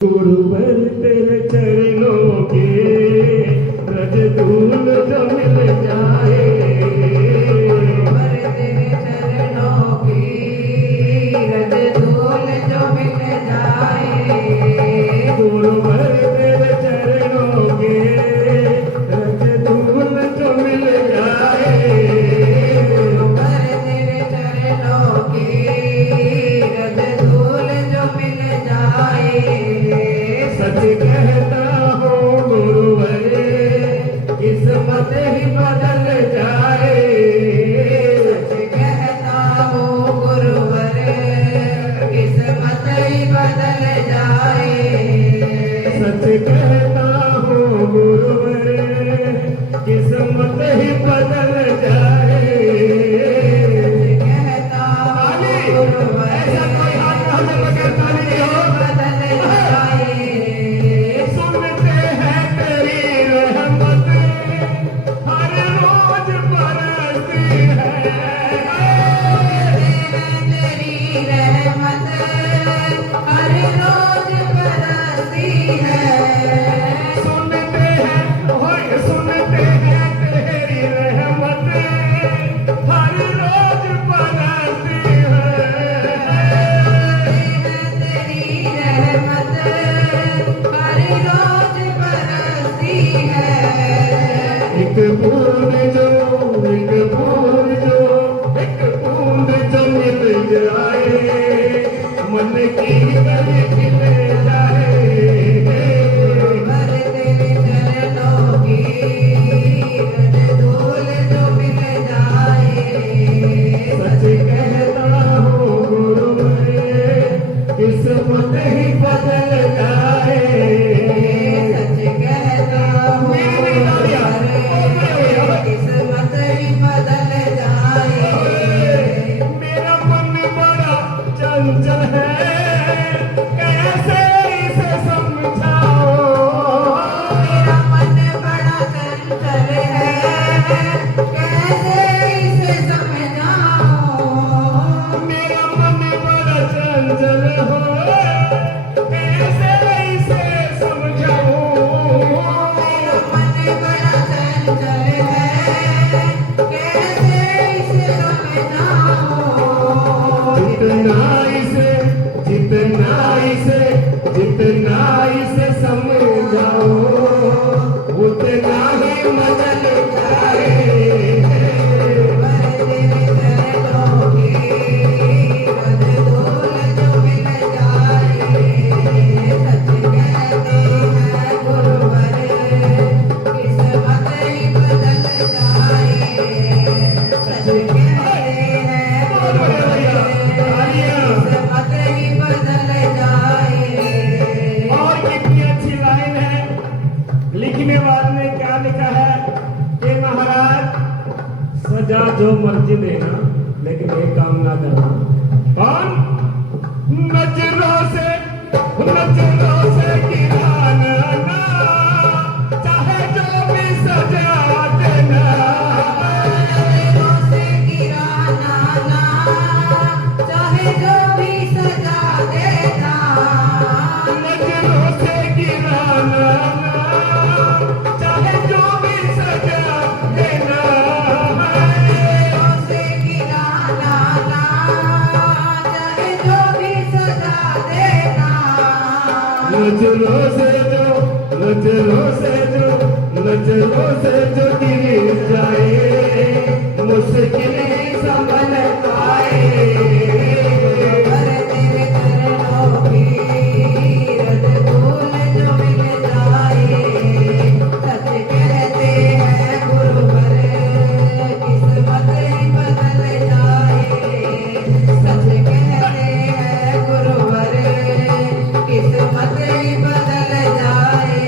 गुरुवर तेरे चरणों के रज धूल जो मिल जाए, गुरुवर तेरे चरणों की रज धूल जो मिल जाए, गुरुवर तेरे चरणों के रज धूल जो मिल जाए, गुरुवर तेरे चरणों की रज धूल जो मिल जाए। सच कहता हूँ गुरुवर किस्मत ही बदल जाए, सच कहता हूँ गुरुवर किस्मत ही बदल जाए, सच कहता हूँ गुरुवर किस्मत ही बदल जाए। सच कहता हूँ गुरुवर ऐसा कोई हाथ हमें बगैर ताली नहीं हो। बदल जाए। सुनते हैं तेरी रहमत हर रोज बरसती है, तेरी रहमत हर रोज बरसती है। सुनते हैं ओए सुनते हैं तेरी रहमत हर रोज बरसती है, तेरी रहमत हर रोज बरसती है। एक बूंद जो एक बूंद जो एक बूंद जो मिल जाए मन की गली खिल जाए, गुरुवर तेरे चरणों की रज धूल जो मिल जाए। सच कहता हूँ गुरुवर किस्मत ही बदल जाए। सच कहता हूँ गुरुवर किस्मत ही बदल जाए। मेरा मन बड़ा चंचल है कैसे इसे समझाओ, मेरा मन बड़ा चंचल है कैसे इसे समझाऊं। मेरा मन बड़ा चंचल हो कैसे इसे समझाऊं, मेरा मन बड़ा चंचल है कैसे इसे समझाऊं। जितना इसे समझाओ उतना ही मदद जाए, गुरुवर तेरे चरणों की रज धूल जो मिल जाए। सच कहते हैं गुरुवर किस्मत ही बदल जाए। सच कहते हैं गुरुवर किस्मत ही बदल जाए। और कितनी अच्छी लाइन है, लिखने वाले ने क्या लिखा है कि महाराज सजा जो मर्जी देना लेकिन एक काम ना करना। कौन? नजरों से गिराना ना, चाहे जो भी सजा देना, नजरों से गिराना ना, चाहे जो भी सजा देना। नजरों से गिराना ना, चाहे जो भी सजा देना, नजरों से गिराना ना, चाहे जो भी सजा देना। नजरों से जो गिर जाए मुश्किल ही संभल पाए, गुरुवर तेरे चरणों की रज धूल जो मिल जाए। सच कहते हैं गुरुवर किस्मत ही बदल जाए। सच कहते हैं गुरुवर किस्मत ही बदल जाए।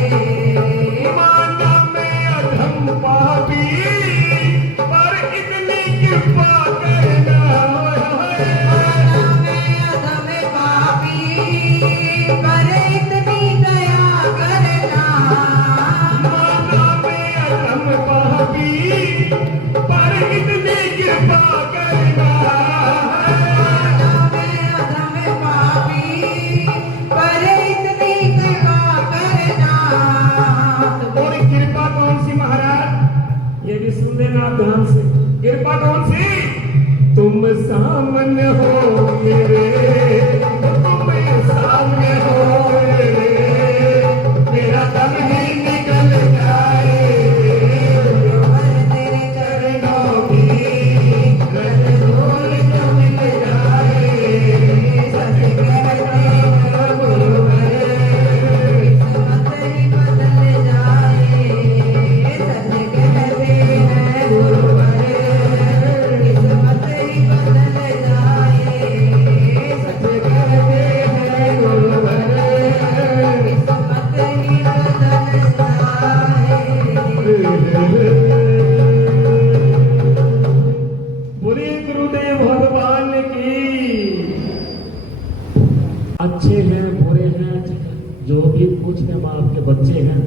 माना मैं अधम पापी पर इतनी कृपा करना, माना मैं अधम पापी पर इतनी दया करना। माना मैं अधम पापी पर इतनी कृपा करना, माना मैं अधम पापी पर इतनी सामने हो मेरे, तुम सामने हो मेरे, मेरा दम ही निकल जाए गुरुवर तेरे चरणों की रसगुल जो मिल जाए। सच कहते हैं गुरुवर किस्मत ही बदल जाए। सच कहते हैं गुरुवर किस्मत ही बदल जाए। सच कहते हैं गुरुवर किस्मत ही बदल जाए। बोले गुरुदेव भगवान की। अच्छे हैं बुरे हैं जो भी कुछ है माँ आपके बच्चे हैं,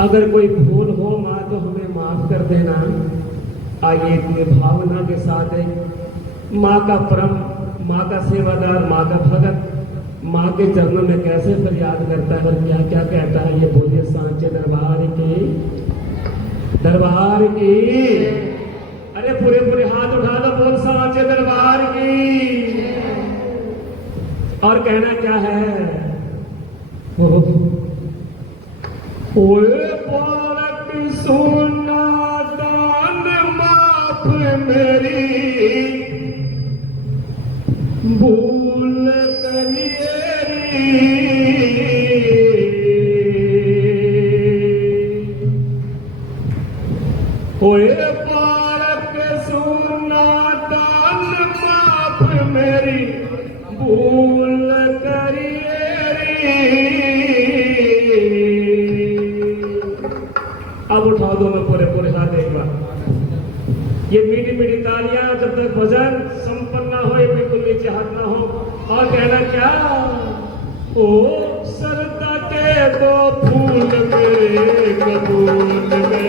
अगर कोई भूल हो माँ तो हमें माफ कर देना। आइए इतनी भावना के साथ एक माँ का परम, माँ का सेवादार, माँ का भगत माँ के चरणों में कैसे फरियाद करता है और क्या क्या कहता है, ये बोलिए सांचे दरबार की। अरे पूरे पूरे हाथ उठा लो, बोल सांचे दरबार की। और कहना क्या है, ओए पालक सोना दान माफ मेरी, भूल करिए ओए पालक सोना दान माफ मेरी, भूल करिए अब उठा दो मैं पूरे पूरे हाथ एक बार। ये मीठी मीठी तालियां जब तक भजन संपन्न ना हो, ये बिल्कुल नीचे हाथ ना हो। और कहना क्या, ओ सरदा के दो फूल मेरे कबूल मेरे,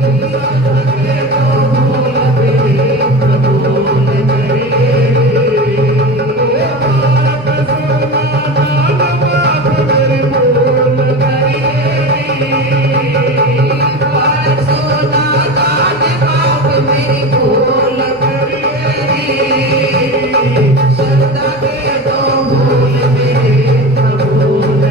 सरदा के दो फूल मेरे कबूल मेरे, पालक सोना दान माफ मेरी भूल करिए। सरदा के दो फूल मेरे कबूल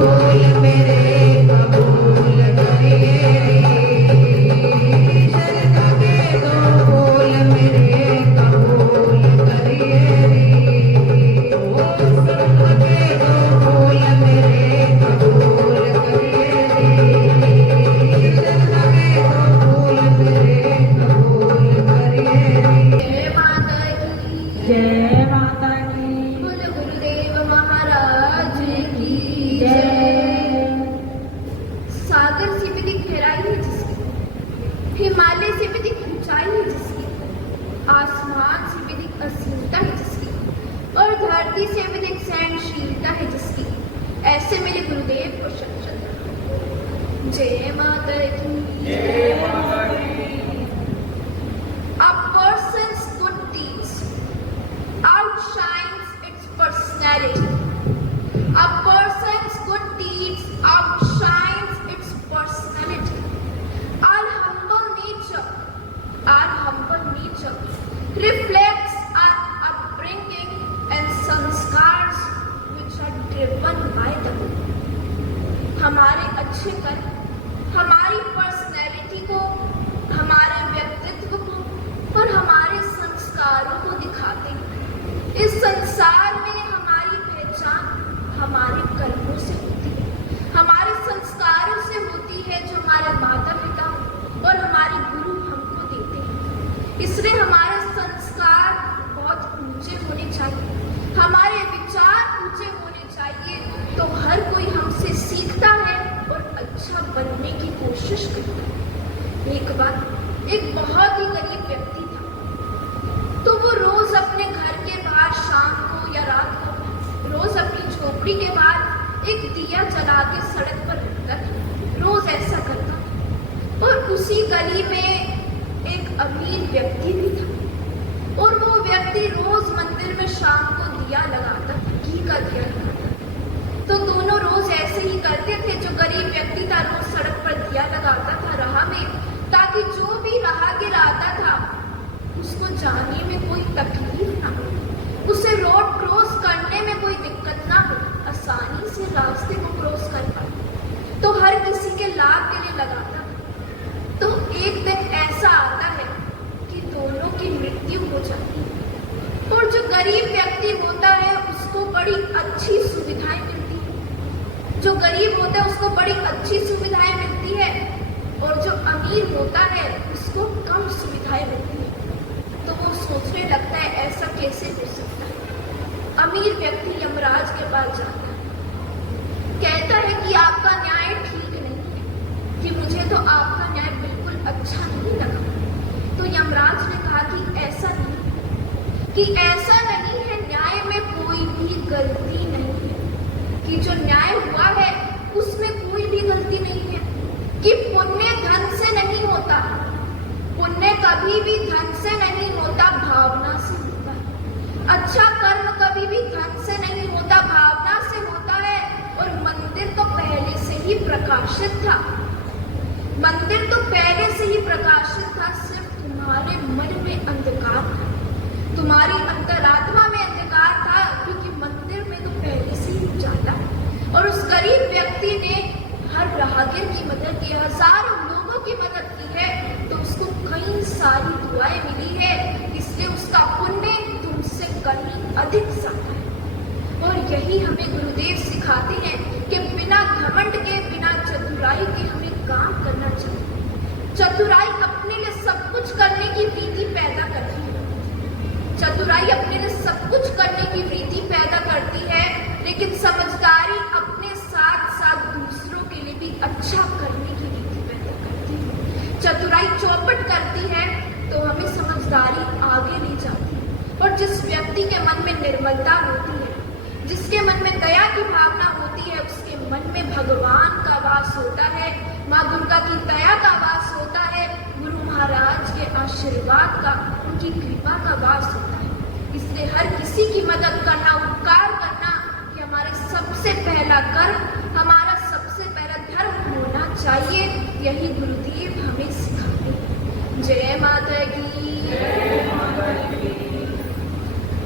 फूल मेरे कबूल करिए शरधा के दो फूल मेरे कबूल करिए ओ शरधा के दो फूल मेरे कबूल करिए शरधा के दो फूल मेरे कबूल करिए जय माता की बोल गुरुदेव महाराज की जय। सागर से भी दिख गहराई है जिसकी, हिमालय से भी दिख ऊंचाई है जिसकी, आसमान से भी दिख असीमता है जिसकी, और धरती से भी दिख सहनशीलता है जिसकी, ऐसे मेरे गुरुदेव को शत शत जय माता की। A person's good deeds outshines its personality. A person's good deeds outshines its personality. Our humble nature reflects our upbringing and sanskars which are driven by the Guru. हमारे अच्छे कर्म हमारी पर्सनैलिटी को, हमारे व्यक्तित्व को और हमारे संस्कारों को दिखाते हैं। इस संसार में हमारी पहचान हमारे कर्मों से होती है, हमारे संस्कारों से होती है जो हमारे माता पिता और हमारे गुरु हमको देते हैं। इसलिए हमारे संस्कार बहुत ऊंचे होने चाहिए, हमारे विचार ऊंचे होने चाहिए, तो हर कोई हमसे सीखता है और अच्छा बनने की कोशिश करता है। एक बार एक बहुत ही गरीब व्यक्ति था, तो वो रोज अपने घर के बाहर शाम को या रात को रोज अपनी झोपड़ी के बाहर एक दिया जला के सड़क पर रखता था, रोज ऐसा करता। और उसी गली में एक अमीर व्यक्ति भी था, और वो व्यक्ति रोज मंदिर में शाम को दिया लगाता, घी का दिया लगाता। तो दोनों रोज ऐसे ही करते थे। जो गरीब व्यक्ति था रोज सड़क पर दिया लगाता था राह में, ताकि जो भी राहगीर आता था उसको जाने में कोई तकलीफ ना हो, उसे रोड क्रॉस करने में कोई दिक्कत ना हो, आसानी से रास्ते को क्रॉस कर पाए। तो हर किसी के लाभ के लिए लगाता। तो एक दिन ऐसा आता है कि दोनों की मृत्यु हो जाती है, और जो गरीब व्यक्ति होता है उसको बड़ी अच्छी सुविधाएं मिलती है, जो गरीब होता है उसको बड़ी अच्छी सुविधाएं मिलती है, और जो अमीर होता है उसको कम सुविधाएं मिलती है। तो वो सोचने लगता है ऐसा कैसे हो सकता है। अमीर व्यक्ति यमराज के पास जाता है, कहता है कि आपका न्याय ठीक नहीं है, कि मुझे तो आपका न्याय बिल्कुल अच्छा नहीं लगा। तो यमराज ने कहा कि ऐसा नहीं है, न्याय में कोई भी गलती नहीं है, कि जो न्याय हुआ है उसमें कोई भी गलती नहीं है, कि पुण्य धन से नहीं होता, पुण्य कभी भी धन से नहीं होता, भावना से होता है। अच्छा कर्म कभी भी धन से नहीं होता, भावना से होता है। और मंदिर तो पहले से ही प्रकाशित था, सिर्फ तुम्हारे मन में अंधकार था, तुम्हारी अंतरात्मा में अंधकार था, क्योंकि मंदिर में तो पहले से ही उजाला। और उस गरीब व्यक्ति ने हर राहगीर की मदद की, हजारों लोगों की मदद की है, तो उसको कई सारी दुआएं मिली है, इसलिए उसका पुण्य तुमसे कहीं अधिक ज्यादा है। और यही हमें गुरुदेव सिखाते हैं कि बिना घमंड के, बिना चतुराई के हमें काम करना चाहिए। चतुराई अपने लिए सब कुछ करने की वृत्ति पैदा करती है, चतुराई अपने लिए सब कुछ करने की वृत्ति पैदा करती है, लेकिन समझदारी अपने साथ साथ दूसरों के लिए भी अच्छा करने की वृत्ति पैदा करती है। चतुराई चौपट करती है तो हमें समझदारी आगे ले जाती है। और जिस व्यक्ति के मन में निर्मलता होती है, जिसके मन में दया की भावना होती है, उसके मन में भगवान का वास होता है, माँ दुर्गा की दया का वास होता है, गुरु महाराज के आशीर्वाद का, उनकी कृपा का वास होता है। इसलिए हर किसी की मदद करना, उपकार करना, ये हमारे सबसे पहला कर्म, हमारा सबसे पहला धर्म होना चाहिए। यही गुरुदेव हमें सिखाते हैं। जय माता की।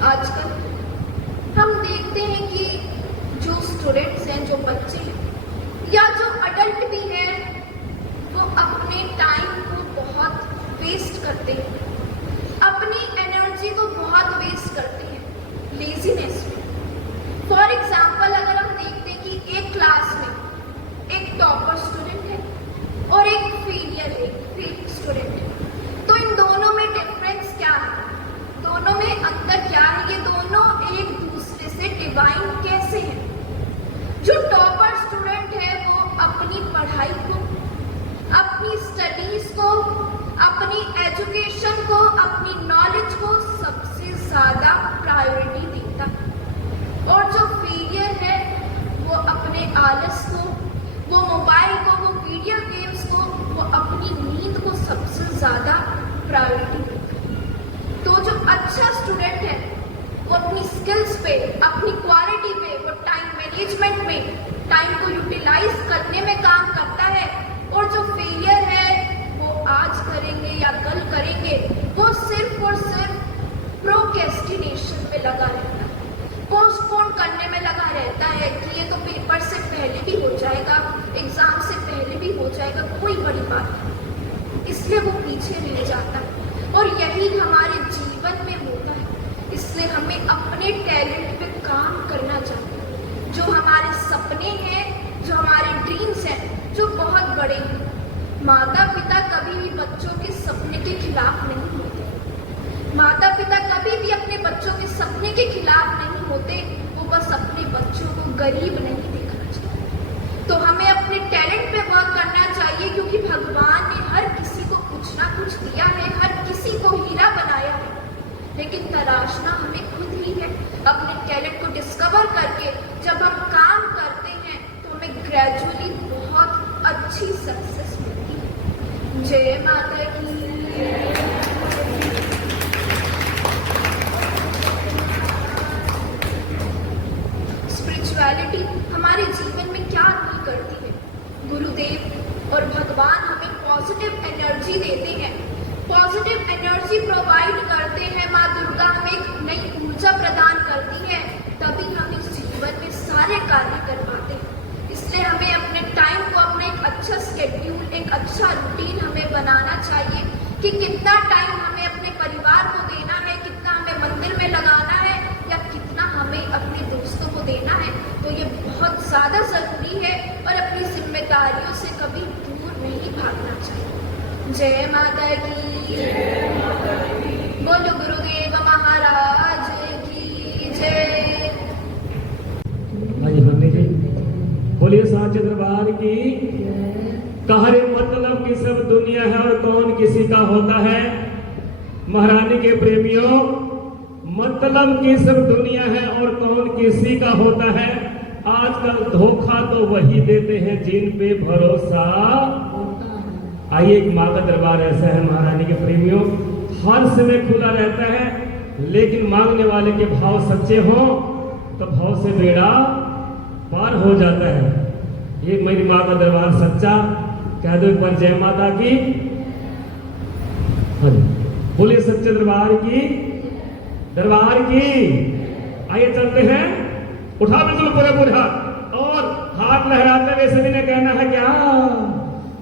आजकल हम देखते हैं कि जो स्टूडेंट्स हैं, जो बच्चे हैं, करते हैं, अपनी एनर्जी को बहुत वेस्ट करते हैं लेजीनेस में। फॉर एग्जाम्पल, अगर हम देखते हैं कि एक क्लास में एक टॉपर स्टूडेंट है और एक फेल स्टूडेंट है, तो इन दोनों में डिफरेंस क्या है, दोनों में अंतर क्या है, ये दोनों एक दूसरे से डिवाइन कैसे हैं? जो टॉपर स्टूडेंट है वो अपनी पढ़ाई को, अपनी स्टडीज को, अपनी एजुकेशन को, अपनी नॉलेज को सबसे ज्यादा प्रायोरिटी देता है, और जो फेलियर है वो अपने आलस को, वो मोबाइल को, वो वीडियो गेम्स को, वो अपनी नींद को सबसे ज्यादा प्रायोरिटी देता है। तो जो अच्छा स्टूडेंट है वो अपनी स्किल्स पे, अपनी क्वालिटी पे, वो टाइम मैनेजमेंट में, टाइम को यूटिलाइज करने में काम करता है, और जो फेलियर है वो आज करेंगे या कल करेंगे, वो सिर्फ और सिर्फ प्रोक्रेस्टिनेशन पे लगा रहता है, पोस्टपोन करने में लगा रहता है कि ये तो पेपर से पहले भी हो जाएगा, एग्जाम से पहले भी हो जाएगा, कोई बड़ी बात नहीं, इसलिए वो पीछे रह जाता है। और यही हमारे जीवन में होता है, इसलिए हमें अपने टैलेंट पे काम करना चाहिए। जो हमारे सपने हैं, जो हमारे ड्रीम्स हैं, जो बहुत बड़े हैं, माता पिता कभी भी बच्चों के सपने के खिलाफ नहीं होते, माता पिता कभी भी अपने बच्चों के सपने के खिलाफ नहीं होते, वो बस अपने बच्चों को गरीब नहीं देखना चाहते। तो हमें अपने टैलेंट पे वर्क करना चाहिए, क्योंकि भगवान ने हर किसी को कुछ ना कुछ दिया है, हर किसी को हीरा बनाया है, लेकिन तराशना हमें खुद ही है। अपने टैलेंट को डिस्कवर करके जब हम काम करते हैं तो हमें ग्रेजुअली बहुत अच्छी सक्सेस मिलती है। जय माता की। स्पिरिचुअलिटी हमारे जीवन में क्या रोल करती है? गुरुदेव और भगवान हमें पॉजिटिव एनर्जी देते हैं, पॉजिटिव एनर्जी प्रोवाइड करते हैं। माँ दुर्गा हमें एक नई ऊर्जा प्रदान करती है, तभी हम इस जीवन में सारे कार्य कर पाते हैं। इसलिए हमें अपने टाइम को, अपना एक अच्छा स्केड्यूल, एक अच्छा रूटीन हमें बनाना चाहिए कि कितना टाइम हमें अपने परिवार को देना है, कितना हमें मंदिर में लगाना है, या कितना हमें अपने दोस्तों को देना है। तो ये बहुत ज़्यादा ज़रूरी है, और अपनी जिम्मेदारियों से कभी दूर नहीं भागना चाहिए। जय माता की। बोलो गुरुदेव महाराज की जय। बोलिए साचे दरबार की। कहरे मतलब की सब दुनिया है और कौन किसी का होता है। महारानी के प्रेमियों, मतलब की सब दुनिया है और कौन किसी का होता है। आजकल धोखा तो वही देते हैं जिन पे भरोसा। आइए, एक माँ का दरबार ऐसा है महारानी के प्रेमियों, हर समय खुला रहता है, लेकिन मांगने वाले के भाव सच्चे हों तो भाव से बेड़ा पार हो जाता है। ये मेरी माँ का दरबार सच्चा। कह दो एक बार जय माता की। बोलिए सच्चे दरबार की, दरबार की। आइए चलते हैं, उठा बिल्कुल पूरे हाथ और हाथ लहराते हुए सभी ने कहना है क्या?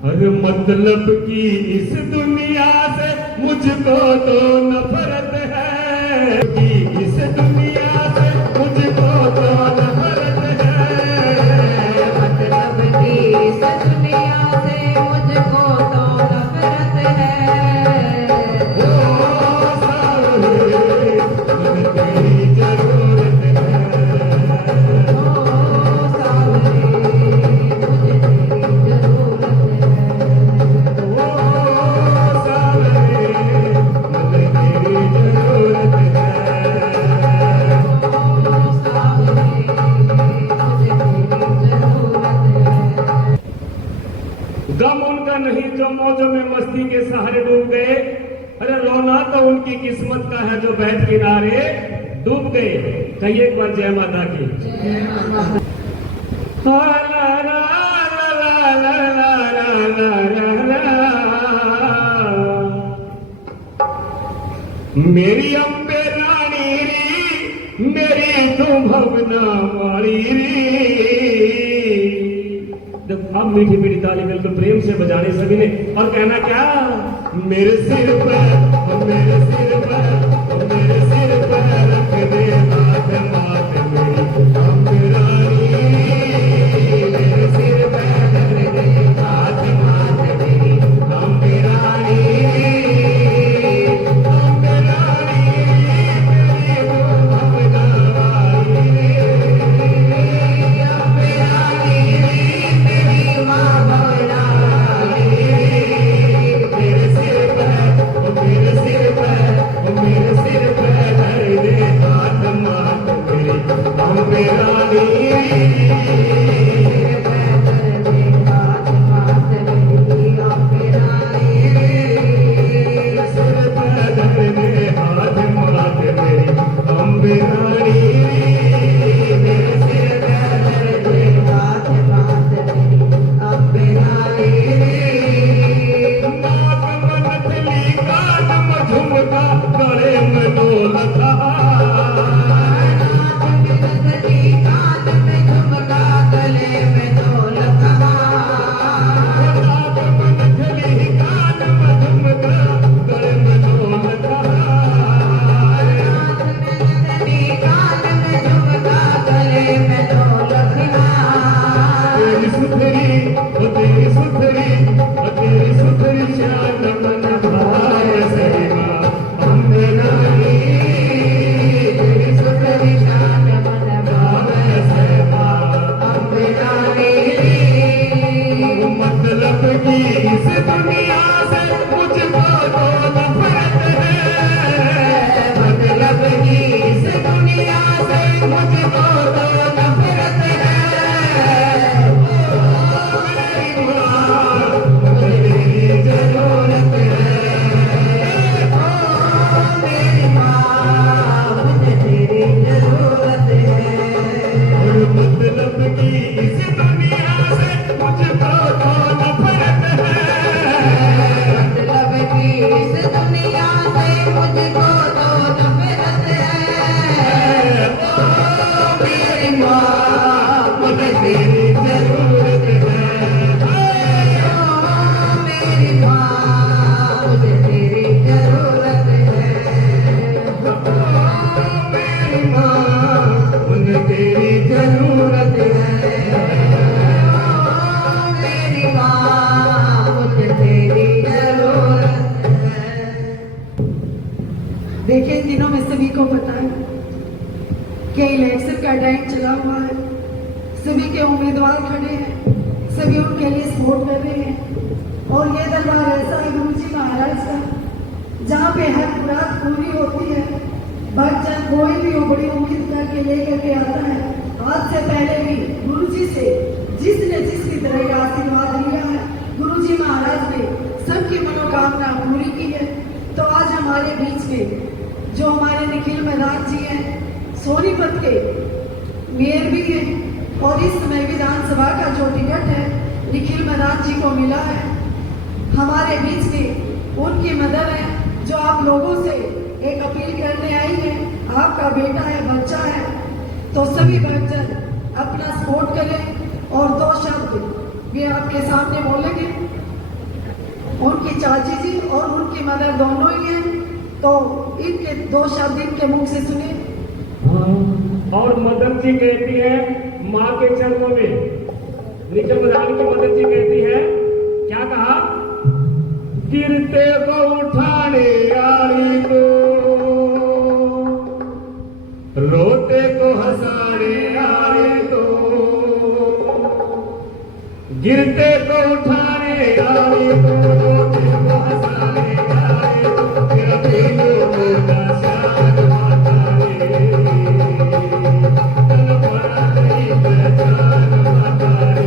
अरे मतलब की इस दुनिया से मुझको तो नफरत है, कि इस दुनिया से मुझको तो नफरत है। मतलब की इस दुनिया से मुझको तो नफरत है। ओ सावरे, मुझे तेरी जरूरत है। ओ सावरे, मुझे तेरी जरूरत है। गम उनका नहीं जो मौजों में मस्ती के सहारे डूब गए। अरे रोना तो उनकी किस्मत का है जो बैठ किनारे डूब गए। कहिए एक बार जय माता की। मेरी अम्बे रानी री, मेरी तू भवना वाली री। अब मीठी मीठी ताली बिल्कुल प्रेम से बजाने सभी ने और कहना क्या? मेरे सिर पर मेरे सिर पर मेरे सिर पर रख दे हाथ मात मेरी अम्बे रानी मेरे सिर पर रख दे हाथ मात मेरी अम्बे रानी अम्बे रानी मेरी दो भवना वाली अम्बे रानी मेरी माँ भवना वाली मेरे सिर पर मेरे सिर पर मेरे सिर पर धर दे हाथ मात मेरी अम्बे रानी सिर पर धर दे हाथ मात मेरी अम्बे रानी मेरे सिर पर धर दे हाथ मात मेरी अम्बे रानी नाक मनथली कान मझुमका गले में ढोलका नाक मनथली कान मझुमका गले में ढोलका तेरी सुथरी ओ तेरी सुथरी ओ तेरी सुथरी शान मन भाय सैमा अम्बे रानी तेरी सुथरी शान मन भाय सैमा अम्बे रानी मतलब की इस दुनिया से मुझको तो नफरत है मतलब की इस दुनिया से मुझको तो नफरत है मेरी माँ मुझे तेरी जरूरत है मेरी माँ मुझे तेरी जरूरत है और मतलब की इस दुनिया से मुझको तो नफरत है मतलब की इस दुनिया से मुझको तो नफरत है मेरी माँ मुझे तेरी जरूरत है मेरी माँ मुझे तेरी जरूरत है मेरी माँ मुझे तेरी जरूरत है मेरी माँ मुझे तेरी जरूरत है। देखिए इन दिनों में सभी को पता है कि इलेक्शन का टाइम चला हुआ है, सभी के उम्मीदवार खड़े हैं, सभी उनके लिए सपोर्ट कर रहे हैं और ये दरबार ऐसा है गुरु जी महाराज का जहाँ पे हर मुराद पूरी होती है। भक्तजन कोई भी हो बड़ी उम्मीद करके लेकर के आता है। आज से पहले भी गुरु जी से जिसने जिसकी तरह का आशीर्वाद लिया है गुरु जी महाराज ने सबकी मनोकामना पूरी की है। तो आज हमारे बीच में जो हमारे निखिल मैदान जी हैं, सोनीपत के मेयर भी हैं और इस समय विधानसभा का जो टिकट है निखिल मैदान जी को मिला है। हमारे बीच में उनकी मदद है जो आप लोगों से एक अपील करने आई है। आपका बेटा है, बच्चा है, तो सभी भक्तजन अपना सपोर्ट करें और दो शब्द वे आपके सामने बोलेंगे। उनकी चाची जी और उनकी मदर दोनों ही हैं, तो इनके दो शब्द इनके मुंह से सुने। और मदर जी कहती है माँ के चरणों में नीचे मैदान की मदर जी कहती है क्या कहा गिरते को उठाने वाली को रोते को हंसाने वाले को गिरते को उठाने वाले को रोते को हंसाने वाले को गिरते को शान माता रे तन बड़ा नहीं पहचान माता रे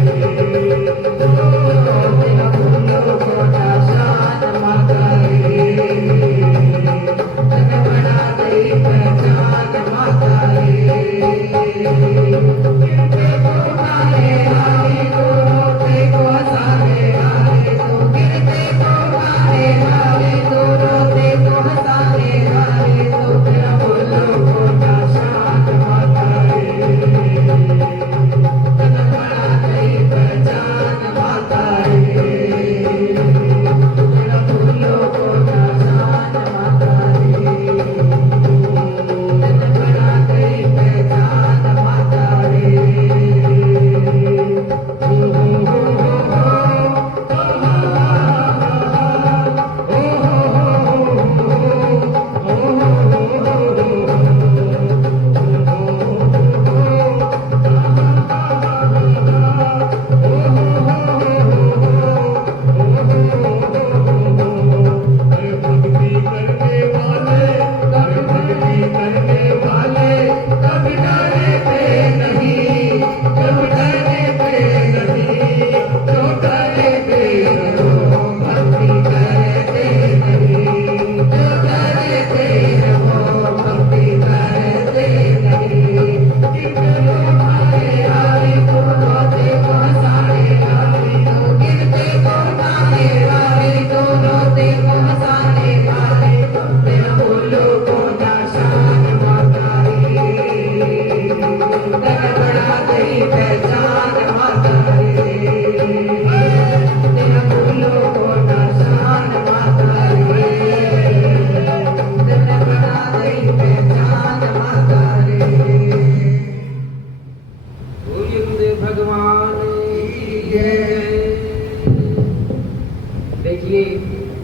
शान माता रे तन बड़ा नहीं पहचान माता रे गिरते को उठाने वाले को रोते को हंसाने वाले को गिरते को उठाने वाले देखिए,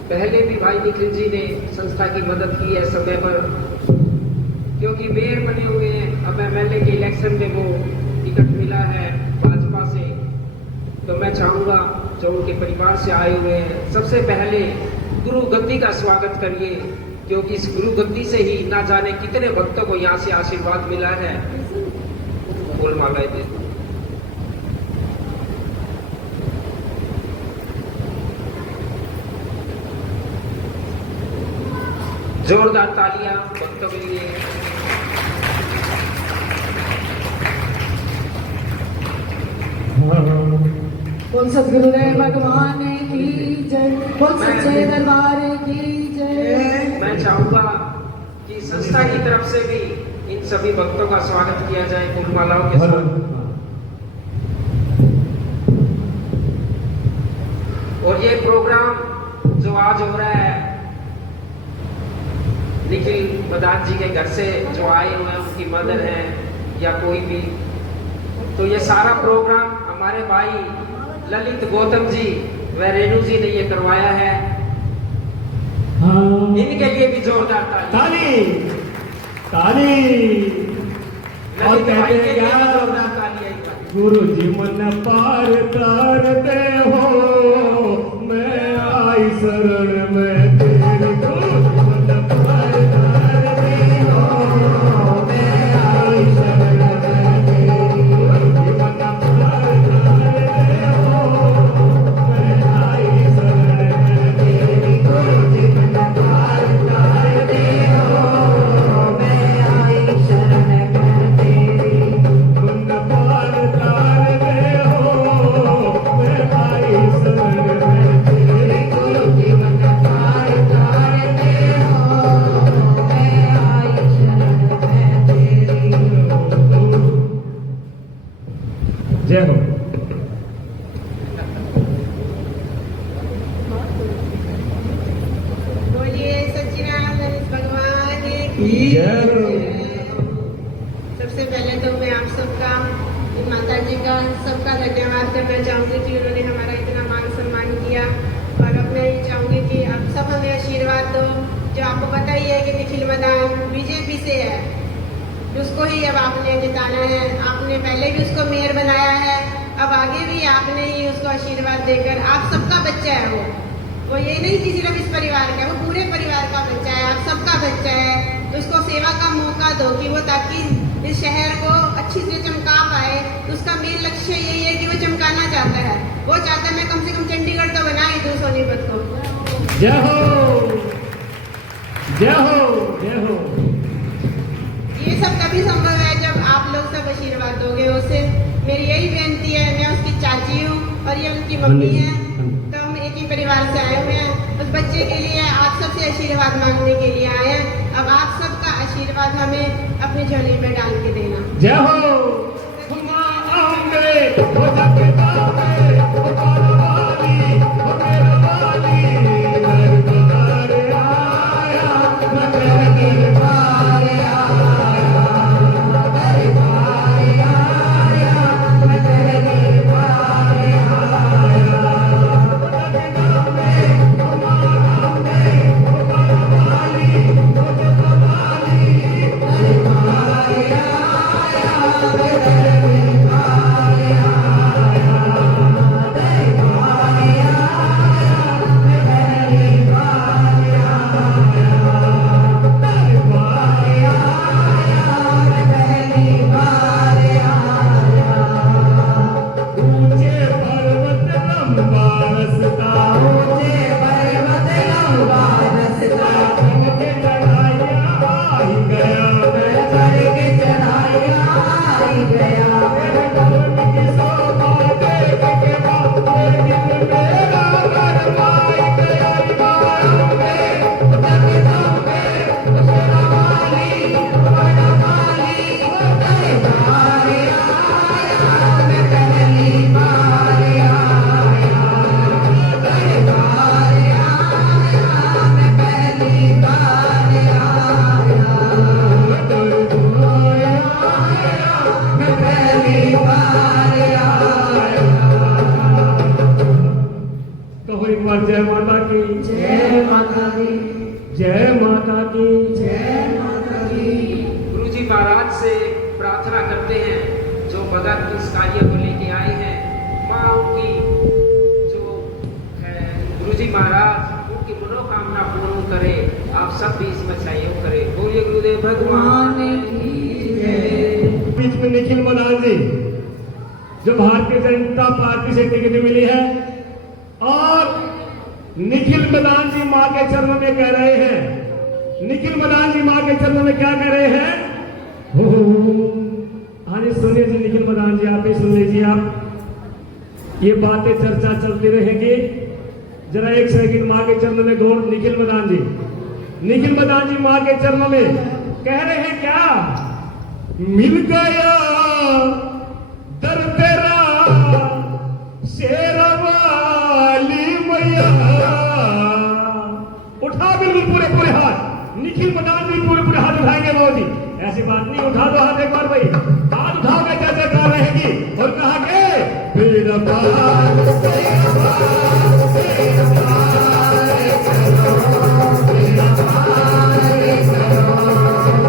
पहले भी भाई निखिल जी ने संस्था की मदद की है समय पर, क्योंकि मेयर बने हुए हैं। अब एमएलए के इलेक्शन में वो टिकट मिला है भाजपा से, तो मैं चाहूंगा जो उनके परिवार से आए हुए हैं, सबसे पहले गुरु गद्दी का स्वागत करिए, क्योंकि इस गुरु गद्दी से ही ना जाने कितने भक्तों को यहाँ से आशीर्वाद मिला है। फूल मालाएं दे दो। जोरदार तालियां भक्तों के लिए। बोल सतगुरुदेव भगवान की जय, बोल सच्चे दरबार की जय। मैं चाहूंगा कि संस्था की तरफ से भी इन सभी भक्तों का स्वागत किया जाए फूलमालाओं के साथ। और ये प्रोग्राम जो आज हो रहा है निखिल मदान जी के घर से जो आए हुए हैं, उनकी मदर है या कोई भी, तो ये सारा प्रोग्राम हमारे भाई ललित गौतम जी व रेणु जी ने ये करवाया है। हाँ। इनके लिए भी जोरदार ताली। ताली और ललित भाई कहते के लिए हैं भी क्या, जोरदार ताली एक बार। गुरु जी मन पार करते हो, मैं आई शरण में तेरी। गुरु जी मन पार करते हो, मैं आई शरण में तेरी। गुरु जी मन पार करते हो, मैं आई शरण में तेरी। गुरु जी मन पार करते हो, मैं आई शरण में तेरी। मन पार करते हो, मैं आई शरण में तेरी। गुरु जी मन पार करते हो, मैं आई शरण में तेरी। जय हो। बोलिए सच्चिदानंद भगवान की जय हो। जय। सबसे पहले तो मैं आप सबका, माता जी का सबका धन्यवाद करना चाहूंगी कि उन्होंने हमारा इतना मान सम्मान किया। और अब मैं ये चाहूंगी कि आप सब हमें आशीर्वाद दो। जो आपको पता ही है कि निखिल मदान बीजेपी से है, उसको ही अब आपने जिताना है। आपने पहले भी उसको मेयर बनाया है, अब आगे भी आपने ही उसको आशीर्वाद देकर, आप सबका बच्चा है वो ये नहीं कि सिर्फ इस परिवार का, वो पूरे परिवार का बच्चा है, आप सबका बच्चा है। तो उसको सेवा का मौका दो कि वो, ताकि इस शहर को अच्छी से चमका पाए। उसका मेन लक्ष्य यही है कि वो चमकाना चाहता है। वो चाहता है मैं कम से कम चंडीगढ़ तो बना ही दूं सोनीपत को। जय हो, जय हो, जय हो। ये सब तभी संभव है जब आप लोग सब आशीर्वाद दोगे उसे। मेरी यही बेनती है, मैं उसकी चाची हूँ और ये उनकी मम्मी है, तो हम एक ही परिवार से आए हुए हैं। उस बच्चे के लिए आप सबसे आशीर्वाद मांगने के लिए आए हैं। अब आप सबका आशीर्वाद हमें अपनी झोली में डाल के देना। जय हो। माँ अम्बे, हो जगदम्बे, हो पारवानी, हो मेहरबानी, दरबार आया, मैं तेरे दरबार आया, दरबार आया, मैं तेरे दरबार आया। जगदम्बे, हो माँ अम्बे, हो पारवानी, हो जगदम्बानी, दरबार आया, मैं तेरे दरबार बार जय माता की, जय माता दी, जय माता की। जय माता दी। गुरुजी महाराज से प्रार्थना करते हैं जो मदद इस कार्य को लेके आए हैं, माँ उनकी जो है गुरुजी महाराज उनकी मनोकामना पूर्ण करे, आप सब भी इसमें सहयोग करें। बोलिए गुरुदेव भगवान की जय। बीच में निखिल मदान जी जो भारतीय जनता पार्टी से टिकट मिली है, और निखिल मदान जी मां के चरणों में कह रहे हैं, निखिल मदान जी मां के चरणों में क्या कह रहे हैं? हो हाँ जी, सुनिए जी, निखिल मदान जी आप ही सुन लीजिए। आप ये बातें चर्चा चलती रहेगी, जरा एक सेकंड मां के चरणों में गौर। निखिल मदान जी, निखिल मदान जी मां के चरणों में कह रहे हैं क्या? मिल गया दर तेरा शेरवाली मैया। उठा बिल्कुल पूरे पूरे हाथ, निखिल मदान जी पूरे पूरे हाथ उठाएंगे बाबू जी, ऐसी बात नहीं, उठा दो हाथ एक बार भाई, हाथ उठाओगे जैसे कार रहेगी, और कहा के मेरा पार, मेरा पार, मेरा पार करो, मेरा पार करो,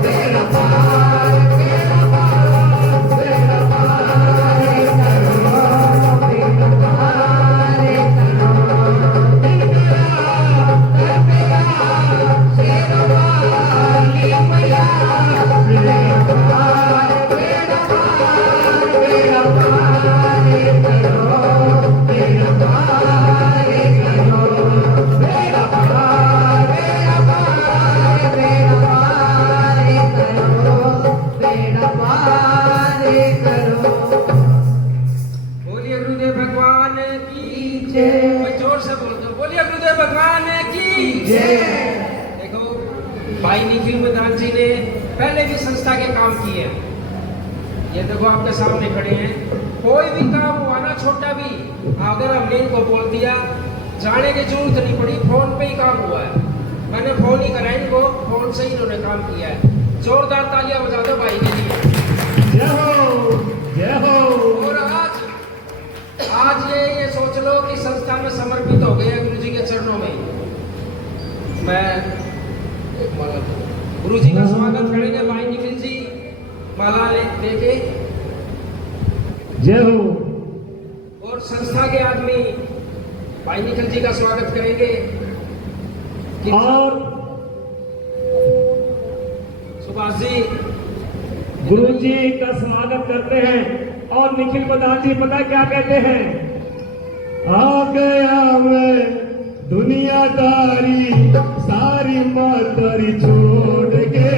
मेरा पार, मेरा पार, मेरा पार करो, मेरा पार करो। मिल गया तेरा शेरवाली मैया, मेरा पार, मेरा पार, मेरा पार करो, मेरा पार करो, मेरा पार, मेरा पार, मेरा पार करो, मेरा पार करो। बोलिए गुरुदेव भगवान की जय। मैं जोर से बोल दो, बोलिए गुरुदेव भगवान की जय। देखो भाई निखिल मदान जी ने पहले भी संस्था के काम किए हैं, ये देखो आपके सामने खड़े हैं। कोई भी काम हुआ ना छोटा भी, अगर हमने इनको बोल दिया, जाने की जरूरत नहीं पड़ी, फोन पे ही काम हुआ है। मैंने फोन ही करा इनको, फोन से ही इन्होंने काम किया है। जोरदार तालियां बजा दो भाई के लिए। जय हो, जय हो। और आज ये सोच लो कि संस्था में समर्पित हो गए गुरु जी के चरणों में। मैं एक माला गुरु जी का स्वागत करेंगे भाई निखिल जी, माला लेके। जय हो। और संस्था के आदमी भाई निखिल जी का स्वागत करेंगे। और सुभाष जी गुरु जी का स्वागत करते हैं, और निखिल मदान जी पता क्या कहते हैं? आ गया मैं दुनियादारी सारी मातारी छोड़ के।